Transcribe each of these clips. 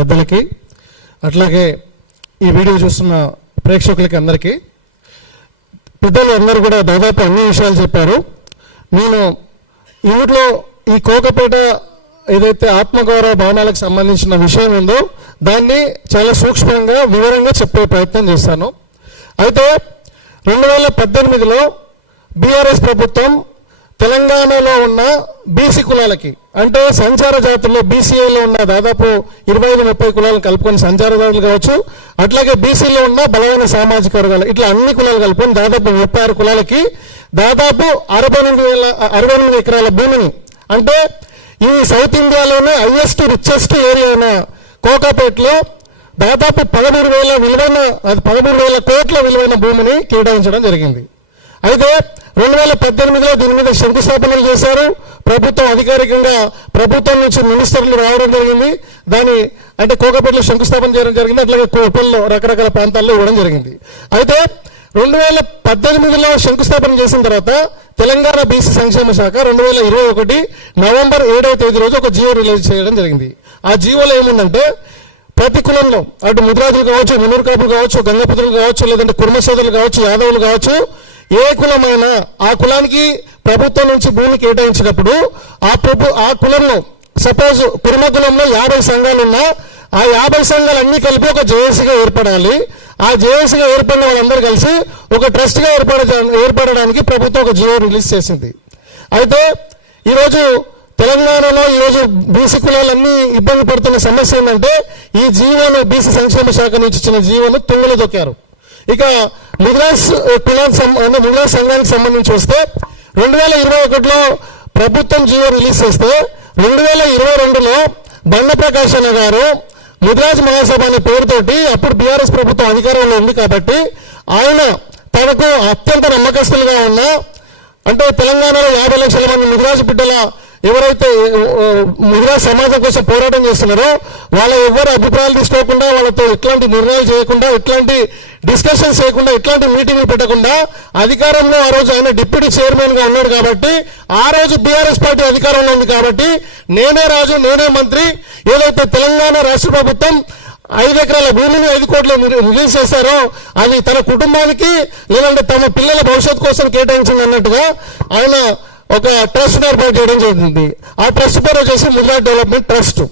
పెద్దలకి అట్లాగే ఈ వీడియో చూస్తున్న ప్రేక్షకులకి అందరికీ, పెద్దలు అందరూ కూడా దాదాపు అన్ని విషయాలు చెప్పారు. నేను ఇందులో ఈ కోకపేట ఏదైతే ఆత్మగౌరవ భవనాలకు సంబంధించిన విషయం ఉందో దాన్ని చాలా సూక్ష్మంగా వివరంగా చెప్పే ప్రయత్నం చేస్తాను. అయితే 2018లో బీఆర్ఎస్ ప్రభుత్వం తెలంగాణలో ఉన్న బీసీ కులాలకి, అంటే సంచార జాతుల్లో బీసీఐలో ఉన్న దాదాపు 25-30 కులాలను కలుపుకొని సంచార జాతులు కావచ్చు, అట్లాగే బీసీలో ఉన్న బలమైన సామాజిక వర్గాలు, ఇట్లా అన్ని కులాలు కలుపుకొని దాదాపు 36 కులాలకి దాదాపు 68 ఎకరాల భూమిని, అంటే ఈ సౌత్ ఇండియాలోనే హైయెస్ట్ రిచెస్ట్ ఏరియా అయిన కోకాపేటలో దాదాపు 13,000 కోట్ల విలువైన భూమిని కేటాయించడం జరిగింది. అయితే 2018లో దీని మీద శంకుస్థాపనలు చేశారు. ప్రభుత్వం అధికారికంగా ప్రభుత్వం నుంచి మినిస్టర్లు రావడం జరిగింది. దాని అంటే కోకపేటలో శంకుస్థాపన చేయడం జరిగింది, అట్లాగే కోపల్లో రకరకాల ప్రాంతాల్లో ఇవ్వడం జరిగింది. అయితే 2018లో శంకుస్థాపన చేసిన తర్వాత తెలంగాణ బీసీ సంక్షేమ శాఖ 2021 నవంబర్ 7వ తేదీ రోజు ఒక జియో రిలీజ్ చేయడం జరిగింది. ఆ జియోలో ఏముందంటే ప్రతి కులంలో అటు ముద్రాజులు కావచ్చు, మునూరు కాపులు కావచ్చు, గంగపుత్రులు కావచ్చు, లేదంటే కుర్మ సోదరులు కావచ్చు, యాదవులు కావచ్చు, ఏ కులమైనా ఆ కులానికి ప్రభుత్వం నుంచి భూమి కేటాయించినప్పుడు ఆ కులంలో సపోజ్ కుర్మ కులంలో 50 సంఘాలు ఉన్నా ఆ 50 సంఘాలు అన్ని కలిపి ఒక జేఏసీగా ఏర్పడాలి. ఆ జేఏసీగా ఏర్పడిన వాళ్ళందరూ కలిసి ఒక ట్రస్ట్గా ఏర్పడడానికి ప్రభుత్వం ఒక జియో రిలీజ్ చేసింది. అయితే ఈరోజు తెలంగాణలో ఈరోజు బీసీ కులాలన్నీ ఇబ్బంది పడుతున్న సమస్య ఏంటంటే ఈ జీవోను బీసీ సంక్షేమ శాఖ నుంచి ఇచ్చిన జీవోను తుంగలు దొక్కారు. ఇక ముద్రాస్ సంఘానికి సంబంధించి వస్తే 2021లో ప్రభుత్వం జీవో రిలీజ్ చేస్తే 2022లో బండ ప్రకాష్ అన్న గారు ముద్రాజ్ మహాసభ అనే పేరుతోటి అప్పుడు బీఆర్ఎస్ ప్రభుత్వం అధికారంలో ఉంది కాబట్టి ఆయన తనకు అత్యంత నమ్మకస్తులుగా ఉన్న, అంటే తెలంగాణలో 50 లక్షల మంది ముద్రాజ్ బిడ్డల ఎవరైతే ముద్రాజ్ సమాజం కోసం పోరాటం చేస్తున్నారో వాళ్ళ ఎవరు అభిప్రాయాలు తీసుకోకుండా, వాళ్ళతో ఎట్లాంటి నిర్ణయాలు చేయకుండా, ఎట్లాంటి డిస్కషన్స్ చేయకుండా, ఎట్లాంటి మీటింగ్లు పెట్టకుండా అధికారంలో ఆ రోజు ఆయన డిప్యూటీ చైర్మన్ గా ఉన్నాడు కాబట్టి, ఆ రోజు బీఆర్ఎస్ పార్టీ అధికారంలో ఉంది కాబట్టి నేనే రాజు నేనే మంత్రి, ఏదైతే తెలంగాణ రాష్ట్ర ప్రభుత్వం 5 ఎకరాల భూమిని 5 కోట్లు రిలీజ్ చేశారో అది తన కుటుంబానికి లేదంటే తమ పిల్లల భవిష్యత్తు కోసం కేటాయించింది అన్నట్టుగా ఆయన ఒక ట్రస్ట్ ఏర్పాటు చేయడం జరిగింది. ఆ ట్రస్ట్ పేరు వచ్చేసి ముద్రాజ్ డెవలప్మెంట్ ట్రస్ట్.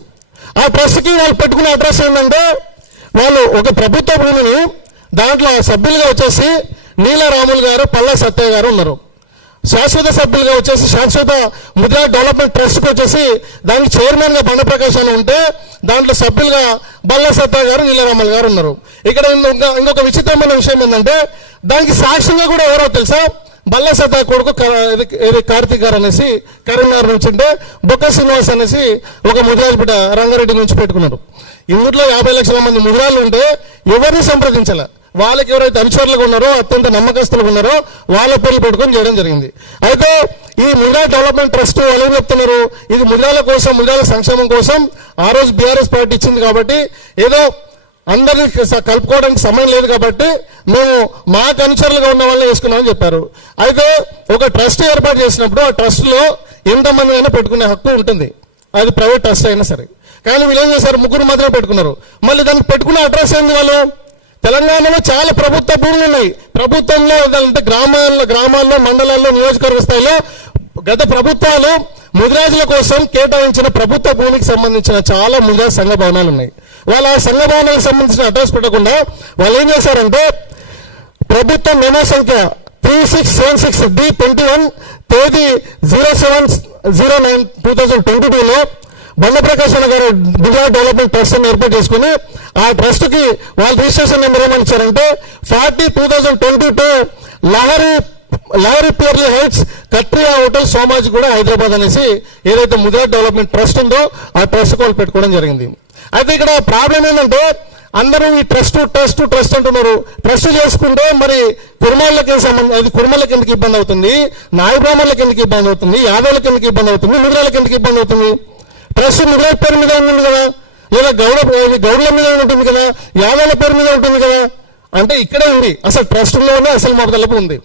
ఆ ట్రస్ట్కి వాళ్ళు పెట్టుకున్న అడ్రస్ ఏంటంటే, వాళ్ళు ఒక ప్రభుత్వ భూమిని దాంట్లో సభ్యులుగా వచ్చేసి నీలరాములు గారు, పల్లా సత్తయ్య గారు ఉన్నారు. శాశ్వత సభ్యులుగా వచ్చేసి శాశ్వత ముద్రాజ్ డెవలప్మెంట్ ట్రస్ట్కి వచ్చేసి దానికి చైర్మన్గా బండప్రకాష్ అని ఉంటే దాంట్లో సభ్యులుగా బల్లా సత్తయ్య గారు, నీలరాములు గారు ఉన్నారు. ఇక్కడ ఇంకొక విచిత్రమైన విషయం ఏంటంటే దానికి సాక్షిగా కూడా ఎవరో తెలుసా, బల్లా సత్తయ్య కొడుకు కార్తీక్ గారు అనేసి కరీంనగర్ నుంచి ఉంటే బొక్క శ్రీనివాస్ అనేసి ఒక ముద్రాజ్ బిడ్డ రంగారెడ్డి నుంచి పెట్టుకున్నారు. ఇందులో 50 లక్షల మంది ముద్రాలు ఉంటే ఎవరిని సంప్రదించాల, వాళ్ళకి ఎవరైతే అనుచరులుగా ఉన్నారో అత్యంత నమ్మకస్తులుగా ఉన్నారో వాళ్ళ పేర్లు పెట్టుకొని చేయడం జరిగింది. అయితే ఈ ముద్రాజ్ డెవలప్మెంట్ ట్రస్ట్ వాళ్ళు ఏం చెప్తున్నారు, ఇది ముద్రాల కోసం, ముద్రాల సంక్షేమం కోసం ఆ రోజు బీఆర్ఎస్ పార్టీ ఇచ్చింది కాబట్టి ఏదో అందరినీ కలుపుకోవడానికి సమయం లేదు కాబట్టి మేము మాకు అనుచరులుగా ఉన్న వాళ్ళని వేసుకున్నామని చెప్పారు. అయితే ఒక ట్రస్ట్ ఏర్పాటు చేసినప్పుడు ఆ ట్రస్ట్లో ఎంతమంది అయినా పెట్టుకునే హక్కు ఉంటుంది, అది ప్రైవేట్ ట్రస్ట్ అయినా సరే. కానీ వీళ్ళు ఏం చేశారు, 3 మాత్రమే పెట్టుకున్నారు. మళ్ళీ దానికి పెట్టుకున్న అడ్రస్ ఏంది, వాళ్ళు తెలంగాణలో చాలా ప్రభుత్వ భూములు ఉన్నాయి. ప్రభుత్వంలో అంటే గ్రామాల్లో మండలాల్లో నియోజకవర్గ స్థాయిలో గత ప్రభుత్వాలు ముద్రాజుల కోసం కేటాయించిన ప్రభుత్వ భూమికి సంబంధించిన చాలా ముద్రాజ్ సంఘ భవనాలు ఉన్నాయి. వాళ్ళ ఆ సంఘ భవనాలకు సంబంధించిన అడ్రస్ పెట్టకుండా వాళ్ళు ఏం చేశారంటే ప్రభుత్వం మెమో సంఖ్య 3676D21 తేదీ 07/09/2022లో బండప్రకాష్ అన్న గారు ముద్రాజ్ డెవలప్మెంట్ ట్రస్ట్ ఏర్పాటు చేసుకుని ఆ ట్రస్ట్ కి వాళ్ళ రిజిస్ట్రేషన్ నెంబర్ ఏమని ఇచ్చారంటే 40/2022 లహరి పేర్లీ హైట్స్ కట్రియా హోటల్ సోమాజి కూడా హైదరాబాద్ అనేసి ఏదైతే ముద్రాజ్ డెవలప్మెంట్ ట్రస్ట్ ఉందో ఆ ట్రస్ట్ వాళ్ళు పెట్టుకోవడం జరిగింది. అయితే ఇక్కడ ప్రాబ్లం ఏంటంటే అందరూ ఈ ట్రస్ట్ అంటున్నారు. ట్రస్ట్ చేసుకుంటే మరి కుర్మాళ్ళకి సంబంధం, అది కుర్మలకు ఎందుకు ఇబ్బంది అవుతుంది, నాయబ్రాహ్మణులకు ఎందుకు ఇబ్బంది అవుతుంది, యాదవులకు ఎందుకు ఇబ్బంది అవుతుంది, ముద్రాలకు ఎందుకు ఇబ్బంది అవుతుంది? ట్రస్ట్ ముద్రాజ్ పేరు మీద ఉంటుంది కదా, లేదా గౌడ్ల మీద ఉంటుంది కదా, యాదవుల పేరు మీద ఉంటుంది కదా, అంటే ఇక్కడే ఉంది అసలు ట్రస్ట్లోనే అసలు మొదలపు ఉంది.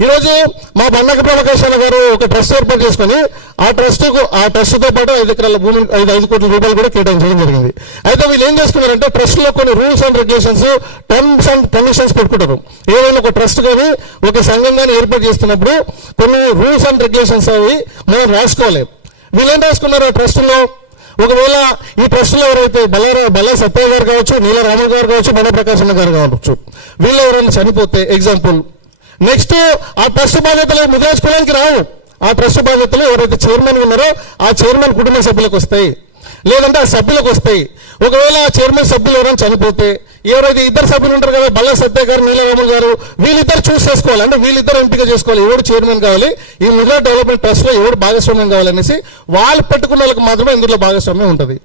ఈరోజు మా బండక ప్రకాశన్న గారు ఒక ట్రస్ట్ ఏర్పాటు చేసుకొని ఆ ట్రస్ట్తో పాటు 5 ఎకరాల భూమి 5 కోట్ల రూపాయలు కూడా కేటాయించడం జరిగింది. అయితే వీళ్ళు ఏం చేసుకున్నారంటే ట్రస్ట్లో కొన్ని rules and regulations, terms and conditions పెట్టుకుంటారు. ఏదైనా ఒక ట్రస్ట్ కానీ ఒక సంఘం కానీ ఏర్పాటు చేస్తున్నప్పుడు కొన్ని రూల్స్ అండ్ రెగ్యులేషన్స్ అవి మనం రాసుకోవాలి. వీళ్ళు ఏం రాసుకున్నారు ఆ ట్రస్ట్లో? ఒకవేళ ఈ ట్రస్ట్లో ఎవరైతే బల్లా సత్య గారు కావచ్చు, నీల రాము గారు కావచ్చు, బండ ప్రకాశన్న గారు కావచ్చు, వీళ్ళు ఎవరైనా చనిపోతే ఎగ్జాంపుల్, నెక్స్ట్ ఆ ట్రస్ట్ బాధ్యతలు ముదిరాజ్ కులానికి రావు. ఆ ట్రస్ట్ బాధ్యతలు ఎవరైతే చైర్మన్ ఉన్నారో ఆ చైర్మన్ కుటుంబ సభ్యులకు వస్తాయి, లేదంటే ఆ సభ్యులకు వస్తాయి. ఒకవేళ ఆ చైర్మన్ సభ్యులు ఎవరైనా చనిపోతే ఎవరైతే 2 సభ్యులు ఉంటారు కదా, బల్లా సత్య గారు, నీలరాములు గారు, వీళ్ళిద్దరు చూస్ చేసుకోవాలి. అంటే వీళ్ళిద్దరు ఎంపిక చేసుకోవాలి ఎవరు చైర్మన్ కావాలి, ఈ ముదిరాజ్ డెవలప్మెంట్ ట్రస్ట్ లో ఎవరు భాగస్వామ్యం కావాలనేసి వాళ్ళు పెట్టుకున్న వాళ్ళకి మాత్రమే ఇందులో భాగస్వామ్యం ఉంటుంది.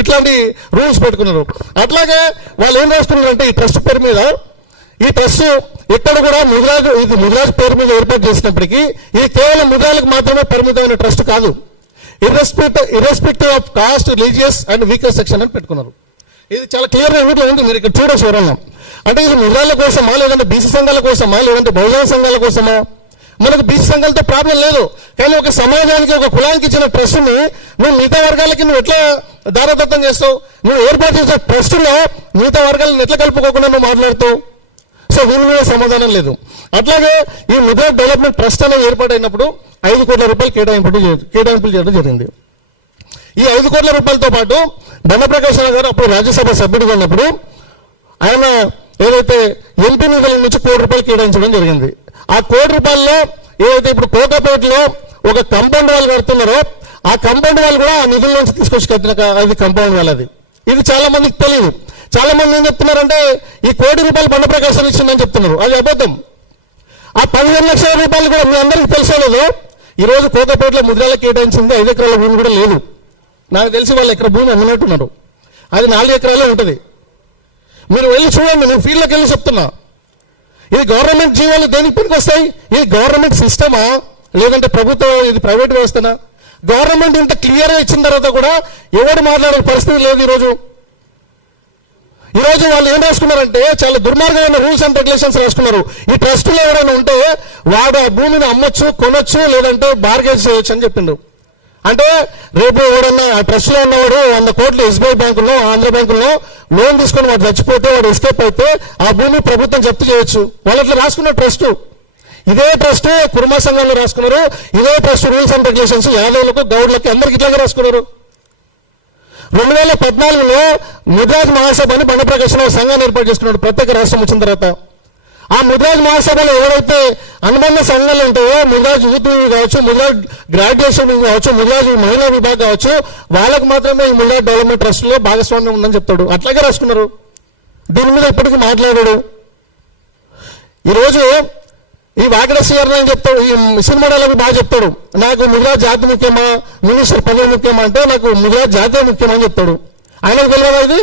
ఇట్లాంటి రూల్స్ పెట్టుకున్నారు. అట్లాగే వాళ్ళు ఏం రాసుకున్నారంటే ఈ ట్రస్ట్ పేరు మీద, ఈ ట్రస్ట్ ఎక్కడ కూడా ముదిరాజ్ పేరు మీద ఏర్పాటు చేసినప్పటికీ ఇది కేవలం ముదిరాజులకు మాత్రమే పరిమితమైన ట్రస్ట్ కాదు. Irrespective of cost, religious and weaker section అని పెట్టుకున్నారు. ఇది చాలా క్లియర్గా వీటిలో ఉంది, మీరు ఇక్కడ చూడొచ్చు ఎవరన్నా. అంటే ఇది ముదిరాజుల కోసమా, లేదంటే బీసీ సంఘాల కోసమా, లేదంటే బహుజన సంఘాల కోసమా? మనకు బీసీ సంఘాలతో ప్రాబ్లం లేదు, కానీ ఒక సమాజానికి ఒక కులానికి ఇచ్చిన ట్రస్ట్ని నువ్వు మిగతా వర్గాలకి నువ్వు ఎట్లా దారదత్తం చేస్తావు? నువ్వు ఏర్పాటు చేసిన ట్రస్టులో మిగతా వర్గాలను ఎట్లా కలుపుకోకుండా నువ్వు మాట్లాడుతావు? సో దీని మీద సమాధానం లేదు. అట్లాగే ఈ ముదిరాజ్ డెవలప్మెంట్ ట్రస్ట్ అనేది ఏర్పాటైనప్పుడు 5 కోట్ల రూపాయలు కేటాయింపులు చేయడం జరిగింది. ఈ 5 కోట్ల రూపాయలతో పాటు బండ ప్రకాశన్న గారు అప్పుడు రాజ్యసభ సభ్యుడిగా ఉన్నప్పుడు ఆయన ఏదైతే ఎంపీ నిధుల నుంచి 1 కోటి రూపాయలు కేటాయించడం జరిగింది. ఆ 1 కోటి రూపాయల్లో ఏదైతే ఇప్పుడు కోకాపేటలో ఒక కంపౌండ్ వాళ్ళు కడుతున్నారో ఆ కంపౌండ్ వాళ్ళు కూడా ఆ నిధుల నుంచి తీసుకొచ్చి కట్టిన అది కంపౌండ్ వాళ్ళది. ఇది చాలా మందికి తెలియదు. చాలా మంది ఏం చెప్తున్నారంటే ఈ 1 కోటి రూపాయలు బండ ప్రకాశం ఇచ్చిందని చెప్తున్నారు. అది అబద్ధం. ఆ 15 లక్షల రూపాయలు కూడా మీ అందరికీ తెలిసేలేదు. ఈరోజు కోకాపేటలో ముదిరాలకు కేటాయించింది 5 ఎకరాల భూమి కూడా లేదు. నాకు తెలిసి వాళ్ళు ఎకరా భూమి అమ్మినట్టున్నారు. అది 4 ఎకరాలే ఉంటుంది. మీరు వెళ్ళి చూడండి, నేను ఫీల్డ్లోకి వెళ్ళి చెప్తున్నా. ఇది గవర్నమెంట్ జీవాలు దేనికి పనికి వస్తాయి? ఇది గవర్నమెంట్ సిస్టమా, లేదంటే ప్రభుత్వం ఇది ప్రైవేట్ వ్యవస్థనా? గవర్నమెంట్ ఇంత క్లియర్గా ఇచ్చిన తర్వాత కూడా ఎవరు మాట్లాడే పరిస్థితి లేదు. ఈరోజు వాళ్ళు ఏం రాసుకున్నారంటే చాలా దుర్మార్గమైన రూల్స్ అండ్ రెగ్యులేషన్స్ రాసుకున్నారు. ఈ ట్రస్టులో ఎవరైనా ఉంటే వాడు ఆ భూమిని అమ్మొచ్చు, కొనొచ్చు, లేదంటే బార్గేజ్ చేయొచ్చు అని చెప్పిండు. అంటే రేపు ఎవడన్నా ఆ ట్రస్ట్లో ఉన్నవాడు 100 కోట్లు ఎస్బీఐ బ్యాంకుల్లో, ఆంధ్ర బ్యాంకుల్లో లోన్ తీసుకొని వాడు చచ్చిపోతే, వాడు ఎస్కేప్ అయితే ఆ భూమి ప్రభుత్వం జప్తు చేయొచ్చు. వాళ్ళు అట్లా రాసుకున్న ట్రస్ట్. ఇదే ట్రస్ట్ కుర్మా సంఘంలో రాసుకున్నారు. ఇదే ట్రస్ట్ రూల్స్ అండ్ రెగ్యులేషన్స్ యాదవులకు, గౌడ్లకి అందరికి ఇట్లాగే రాసుకున్నారు. 2014లో ముదిరాజ్ మహాసభ అని బండ ప్రకాశం సంఘాన్ని ఏర్పాటు చేసుకున్నాడు ప్రత్యేక రాష్ట్రం వచ్చిన తర్వాత. ఆ ముదిరాజ్ మహాసభలో ఎవరైతే అనుబంధ సంఘాలు ఉంటాయో, ముదిరాజ్ యూత్ కావచ్చు, ముదిరాజ్ గ్రాడ్యుయేషన్ కావచ్చు, ముదిరాజ్ మహిళా విభాగం కావచ్చు, వాళ్ళకు మాత్రమే ఈ ముదిరాజ్ డెవలప్మెంట్ ట్రస్ట్లో భాగస్వామ్యం ఉందని చెప్తాడు. అట్లాగే రాసుకున్నారు. దీని మీద ఇప్పటికీ మాట్లాడాడు. ఈరోజు ఈ వాకడేశ్వర్ అని చెప్తాడు, ఈ మిషన్ మండలికి బాగా చెప్తాడు, నాకు ముదిరాజ్ జాతి ముఖ్యమా, మినిస్టర్ పదవి ముఖ్యమా అంటే నాకు ముదిరాజ్ జాతే ముఖ్యమా అని చెప్తాడు. ఆయనకు తెలియదా? ఇది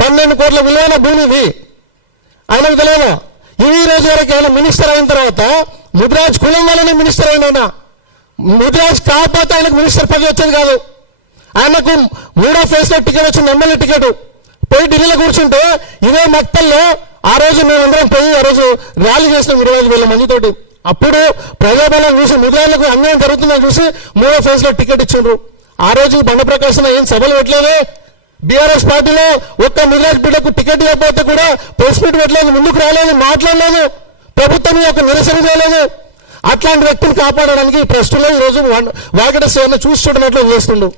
12 కోట్ల విలువైన భూమి ఇది. ఆయనకు తెలియదా? ఈ రోజు వరకు ఆయన మినిస్టర్ అయిన తర్వాత ముదిరాజ్ కులం వల్లనే మినిస్టర్ అయినా, ముదిరాజ్ కాకపోతే ఆయనకు మినిస్టర్ పదవి వచ్చేది కాదు. ఆయనకు 3వ ఫేజ్ లో టికెట్ వచ్చింది, ఎమ్మెల్యే టికెట్. పోయి ఢిల్లీలో కూర్చుంటే ఇదే మక్తల్లో ఆ రోజు మేమందరం పోయి ఆ రోజు ర్యాలీ చేసినాం 25,000 మందితోటి. అప్పుడు ప్రజాబలం చూసి ముదిరాజులకు అన్యాయం జరుగుతుందని చూసి 3వ ఫేజ్ లో టికెట్ ఇచ్చిండ్రు. ఆ రోజు బండ ప్రకాశం ఏం సభలు పెట్టలేదే. బీఆర్ఎస్ పార్టీలో ఒక్క ముదిరాజ్ బిడ్డకు టికెట్ ఇవ్వకపోతే కూడా ప్రెస్ మీట్ పెట్టలేదు, ముందుకు రాలేదు, మాట్లాడలేదు, ప్రభుత్వం యొక్క నిరసన చేయలేదు. అట్లాంటి వ్యక్తిని కాపాడడానికి ఈ ట్రస్టులో ఈరోజు వాకడేశ్వరని చూసి చూడనట్లు చేస్తుండు.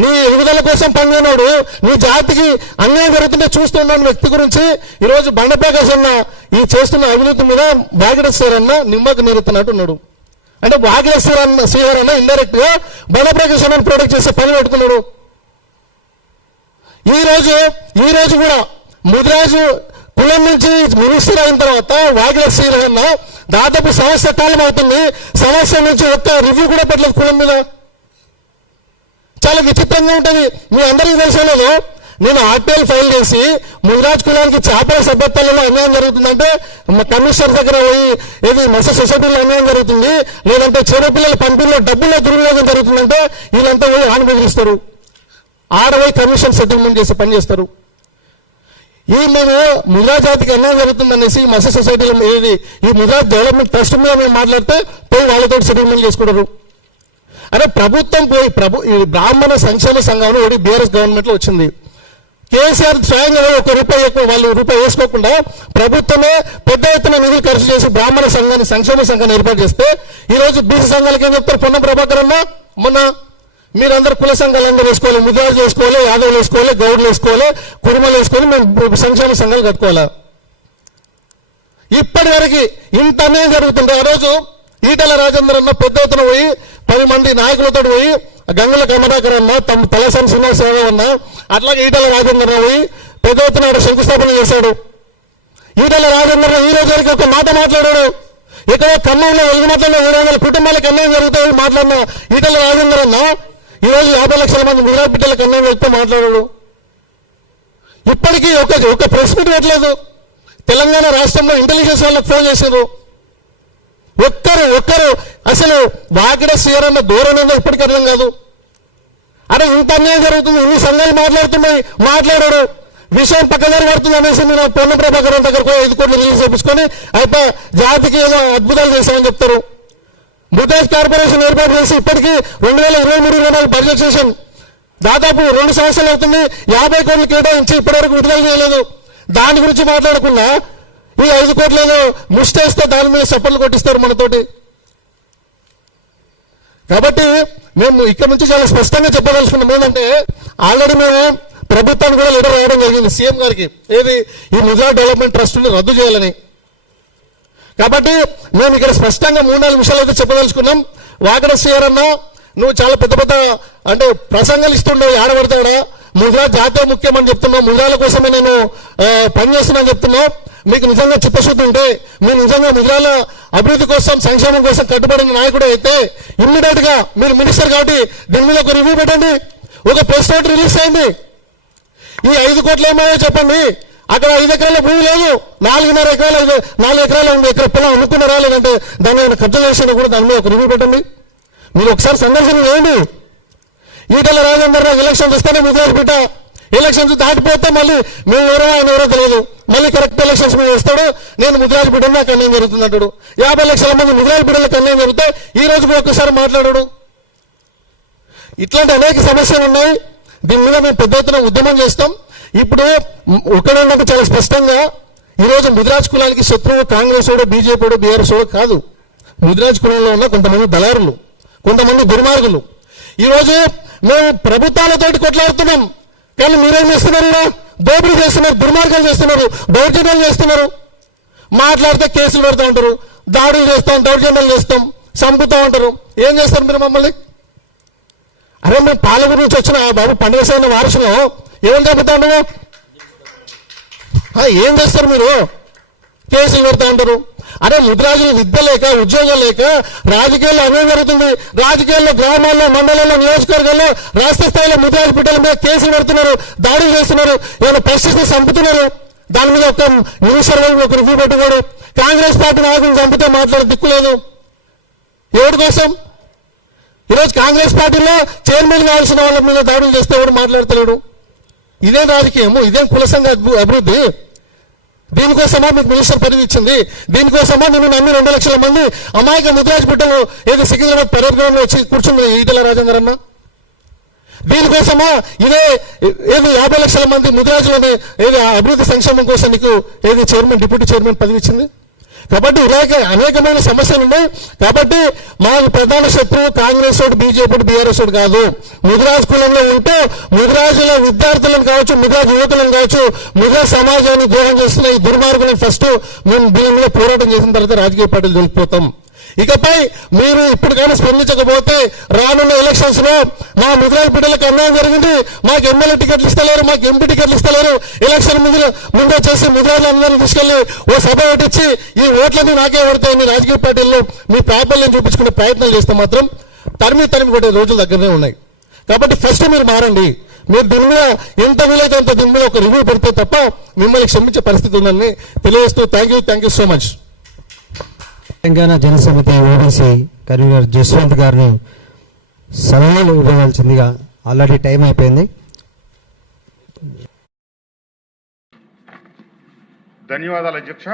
నీ ఎదుగుదల కోసం పనిచేయనాడు, నీ జాతికి అన్యాయం జరుగుతుంటే చూస్తున్న వ్యక్తి గురించి ఈరోజు బండ ప్రకాశన్న ఈ చేస్తున్న అవినీతి మీద వాకడేశ్వరన్న నిమ్మకు నీరుతున్నట్టు ఉన్నాడు. అంటే వాకడేశ్వరన్న ఇండైరెక్ట్ గా బండ ప్రకాశన్నను ప్రొటెక్ట్ చేసే పని పెట్టుకున్నాడు. ఈ రోజు కూడా ముదిరాజు కులం నుంచి మినిస్టర్ అయిన తర్వాత వాకడేశ్వరన్న దాదాపు సంవత్సర కాలం అవుతుంది. సంవత్సరం నుంచి ఒక్క రివ్యూ కూడా పెట్టలేదు కులం మీద. చాలా విచిత్రంగా ఉంటుంది. మీ అందరికీ తెలిసేలేదు, నేను ఆర్టీఐ ఫైల్ చేసి ముదిరాజ్ కులానికి చేపల సభ్యత్వాలలో అన్యాయం జరుగుతుందంటే కమిషనర్ దగ్గర పోయి ఏది మత్స్య సొసైటీలో అన్యాయం జరుగుతుంది, లేదంటే చిన్నపిల్లల పంపిణీలో డబ్బుల్లో దుర్వినియోగం జరుగుతుందంటే వీళ్ళంతా పోయి హాని బెదిరిస్తారు, ఆడపోయి కమిషన్ సెటిల్మెంట్ చేసి పనిచేస్తారు. మేము ముద్రా జాతికి అన్యాయం జరుగుతుందనేసి మత్స్య సొసైటీలో ఏది ఈ ముద్రా డెవలప్మెంట్ ట్రస్ట్ మీద మేము మాట్లాడితే పోయి వాళ్ళతో సెటిల్మెంట్ చేసుకుంటారు. అరే ప్రభుత్వం పోయి ఈ బ్రాహ్మణ సంక్షేమ సంఘం ఒకటి బీఆర్ఎస్ గవర్నమెంట్లో వచ్చింది. కేసీఆర్ స్వయంగా ₹1 ఎక్కువ వాళ్ళు రూపాయి వేసుకోకుండా ప్రభుత్వమే పెద్ద ఎత్తున నిధులు ఖర్చు చేసి బ్రాహ్మణ సంఘాన్ని సంక్షేమ సంఘాన్ని ఏర్పాటు చేస్తే ఈరోజు బీసీ సంఘాలకి ఏం చెప్తారు? పొన్నం ప్రభాకర్ అన్న మొన్న మీరందరూ కుల సంఘాలందరూ వేసుకోవాలి, ముద్రాలు వేసుకోవాలి, యాదవులు వేసుకోవాలి, గౌడ్లు వేసుకోవాలి, కురుమలు వేసుకొని మేము సంక్షేమ సంఘాలు కట్టుకోవాలి. ఇప్పటి వరకు ఇంత అన్యాయం జరుగుతుంది. ఆ రోజు ఈటల రాజేందర్ అన్న పెద్ద ఎత్తున పోయి 10 మంది నాయకులతో పోయి గంగుల కమలాకర్ అన్న తలసాని శ్రీనివాసరావు అన్న అట్లాగే ఈటల రాజేందర్ పోయి పెద్ద ఎత్తున శంకుస్థాపన చేశాడు. ఈటల రాజేందర్ ఈ రోజు వరకు ఒక మాట మాట్లాడాడు. ఇక్కడ ఖమ్మంలో వెలుగుమతంలో 700 కుటుంబాలకు అన్యాయం జరుగుతాయని మాట్లాడిన ఈటల రాజేందర్ అన్న ఈరోజు 50 లక్షల మంది ముద్రా బిడ్డలకు అన్యాయం చెప్తే మాట్లాడాడు. ఇప్పటికీ ఒక ప్రెస్ మీట్ పెట్టలేదు. తెలంగాణ రాష్ట్రంలో ఇంటెలిజెన్స్ వాళ్ళకి ఫోన్ చేశారు. ఒక్కరు అసలు వాకిడ సీఆర్ అన్న దూరం ఉందో ఇప్పటికీ అర్థం కాదు. అరే ఇంత అన్యాయం జరుగుతుంది, ఇన్ని సంఘాలు మాట్లాడుతున్నాయి, మాట్లాడారు, విషయం పక్కదారి పడుతుంది అనేసి నేను పొన్నం ప్రభాకర్ దగ్గరకు 5 కోట్లు రిలీజ్ చేపించుకొని అయిపో జాతికి ఏదో అద్భుతాలు చేశామని చెప్తారు. ముద్రాజ్ కార్పొరేషన్ ఏర్పాటు చేసి ఇప్పటికీ 2023-24 బడ్జెట్ సెషన్ దాదాపు 2 సంవత్సరాలు అవుతుంది. 50 కోట్లు కేటాయించి ఇప్పటివరకు విడుదల చేయలేదు. దాని గురించి మాట్లాడకుండా ఈ 5 కోట్లను ముష్టేస్తే దాని మీద సపోర్ట్లు కొట్టిస్తారు మనతోటి. కాబట్టి మేము ఇక్కడ నుంచి చాలా స్పష్టంగా చెప్పదలుచుకున్నాం ఏంటంటే ఆల్రెడీ మేము ప్రభుత్వాన్ని కూడా లెటర్ రాయడం జరిగింది సీఎం గారికి, ఏది ఈ ముద్రా డెవలప్మెంట్ ట్రస్ట్ని రద్దు చేయాలని. కాబట్టి మేము ఇక్కడ స్పష్టంగా 3-4 విషయాలు అయితే చెప్పదలుచుకున్నాం. వాకడ సీఆర్ అన్న నువ్వు చాలా పెద్ద అంటే ప్రసంగాలు ఇస్తుండవు, ఆడబడతాడా ముద్రా జాతీయ ముఖ్యమని చెప్తున్నావు, ముద్రాల కోసమే నేను పనిచేస్తున్నాను చెప్తున్నావు. మీకు నిజంగా చిత్తశుద్ధి ఉంటే మీరు నిజంగా ముద్రాల అభివృద్ధి కోసం సంక్షేమం కోసం కట్టుబడిన నాయకుడు అయితే ఇమ్మీడియట్ గా మీరు మినిస్టర్ కాబట్టి దీని మీద ఒక రివ్యూ పెట్టండి, ఒక ప్రెస్ నోట్ రిలీజ్ చేయండి. ఈ 5 కోట్లు ఏమో చెప్పండి. అక్కడ 5 ఎకరాల భూమి లేదు, 4.5 ఎకరాలు 4 ఎకరాలు ఉంది, ఎకర పొలం అమ్ముకున్నారా లేదంటే దాన్ని ఏమైనా ఖర్చు చేసినా కూడా దాని మీద ఒక రివ్యూ పెట్టండి. మీరు ఒకసారి సందర్శన చేయండి. ఈటల రాజేందర్ ఎలక్షన్స్ వస్తేనే ముద్రాజ్ బిడ్డ, ఎలక్షన్స్ దాటిపోతే మళ్ళీ మేము ఎవరో ఆయన ఎవరో తెలియదు, మళ్ళీ కరెక్ట్ ఎలక్షన్స్ మీద వస్తాడు, నేను ముద్రాజ్ బిడ్డ నాకు అన్యాయం జరుగుతుంది అంటాడు. 50 లక్షల మంది ముద్రాజ్ బిడ్డలకు అన్యాయం జరుగుతాయి, ఈ రోజు కూడా ఒక్కసారి మాట్లాడాడు. ఇట్లాంటి అనేక సమస్యలు ఉన్నాయి. దీని మీద మేము పెద్ద ఎత్తున ఉద్యమం చేస్తాం. ఇప్పుడు ఒకటేంటంటే చాలా స్పష్టంగా ఈరోజు ముద్రాజ్ కులానికి శత్రువు కాంగ్రెస్ వాడు, బీజేపీ వాడు, బీఆర్ఎస్ వాడు కాదు. ముద్రాజ్ కులంలో ఉన్న కొంతమంది దళారులు, కొంతమంది దుర్మార్గులు. ఈరోజు మేము ప్రభుత్వాలతోటి కొట్లాడుతున్నాం, కానీ మీరేం చేస్తున్నారు? దోపిడీ చేస్తున్నారు, దుర్మార్గాలు చేస్తున్నారు, దౌర్జన్యాలు చేస్తున్నారు. మాట్లాడితే కేసులు పెడతా ఉంటారు, దాడులు చేస్తాం, దౌర్జన్యాలు చేస్తాం, చంపుతూ ఉంటారు. ఏం చేస్తారు మీరు మమ్మల్ని? అరే మేము పాలమూరు నుంచి వచ్చిన బాబు పండుగ సైన వారసులో ఏమని చెబుతా ఉండవు? ఏం చేస్తారు మీరు? కేసులు పెడతా ఉంటారు. అరే ముద్రాజులు విద్య లేక, ఉద్యోగం లేక రాజకీయాల్లో అన్యాయం జరుగుతుంది. రాజకీయాల్లో, గ్రామాల్లో, మండలాల్లో, నియోజకవర్గాల్లో రాష్ట్ర స్థాయిలో ముద్రాజు బిడ్డల మీద కేసులు పెడుతున్నారు, దాడులు చేస్తున్నారు, ఏమైనా పరిస్థితిని చంపుతున్నారు. దాని మీద ఒక మినిస్టర్ ఒక రివ్యూ పెట్టుకోడు. కాంగ్రెస్ పార్టీ నాయకులు చంపితే మాట్లాడే దిక్కు లేదు. ఎవరి కోసం? ఈరోజు కాంగ్రెస్ పార్టీలో చైర్మన్ కావాల్సిన వాళ్ళ మీద దాడులు చేస్తే ఎవరు మాట్లాడతలేడు. ఇదేం రాజకీయము? ఇదేం కుల సంఘ అభివృద్ధి? దీనికోసమా మీకు మినిస్టర్ పదవి ఇచ్చింది? దీనికోసమా నేను నమ్మి 2 లక్షల మంది అమాయక ముద్రాజ్ బిడ్డలు ఏది సికింద్రాబాద్ పరేడ్ గ్రౌండ్ లో వచ్చి కూర్చుంది ఈటల రాజేందర్ అన్న? దీనికోసమా ఇదే ఏది 50 లక్షల మంది ముద్రాజులని ఏది అభివృద్ధి సంక్షేమం కోసం నీకు ఏది చైర్మన్, డిప్యూటీ చైర్మన్ పదవి ఇచ్చింది? కాబట్టి అనేకమైన సమస్యలు ఉన్నాయి. కాబట్టి మాకు ప్రధాన శత్రువు కాంగ్రెస్ వాడు, బీజేపీ, బీఆర్ఎస్ వాడు కాదు. ముద్రాజ్ కులంలో ఉంటూ ముద్రాజుల విద్యార్థులను కావచ్చు, ముద్రాజ్ యువకులను కావచ్చు, ముద్రాజ్ సమాజాన్ని ద్రోహం చేస్తున్న ఈ దుర్మార్గులను ఫస్ట్ మేము దీని మీద పోరాటం చేసిన తర్వాత రాజకీయ పార్టీలు వెళ్ళిపోతాం. ఇకపై మీరు ఇప్పుడు కానీ స్పందించకపోతే రానున్న ఎలక్షన్స్ లో మా ముద్రాజ్ బిడ్డలకు అన్యాయం జరిగింది, మాకు ఎమ్మెల్యే టికెట్లు ఇస్తలేరు, మాకు ఎంపీ టికెట్లు ఇస్తలేరు, ఎలక్షన్ ముందు చేసి ముద్రాజులందరినీ తీసుకెళ్లి ఓ సభ పెట్టించి ఈ ఓట్లన్నీ నాకే పడతాయి మీ రాజకీయ పార్టీల్లో మీ ప్రాబల్యం చూపించుకునే ప్రయత్నాలు చేస్తే మాత్రం తరిమి కొట్టే రోజులు దగ్గరనే ఉన్నాయి. కాబట్టి ఫస్ట్ మీరు మారండి. మీరు దీని మీద ఎంత వీలైతే అంత దీని మీద ఒక రివ్యూ పెడితే తప్ప మిమ్మల్ని క్షమించే పరిస్థితి ఉందని తెలియజేస్తూ thank you so much. Telangana Jana Samithi OBC convener Jaswanth గారిని సలహాలు ఇవ్వవలసిందిగా ఆల్రెడీ టైం అయిపోయింది. ధన్యవాదాలు అధ్యక్ష.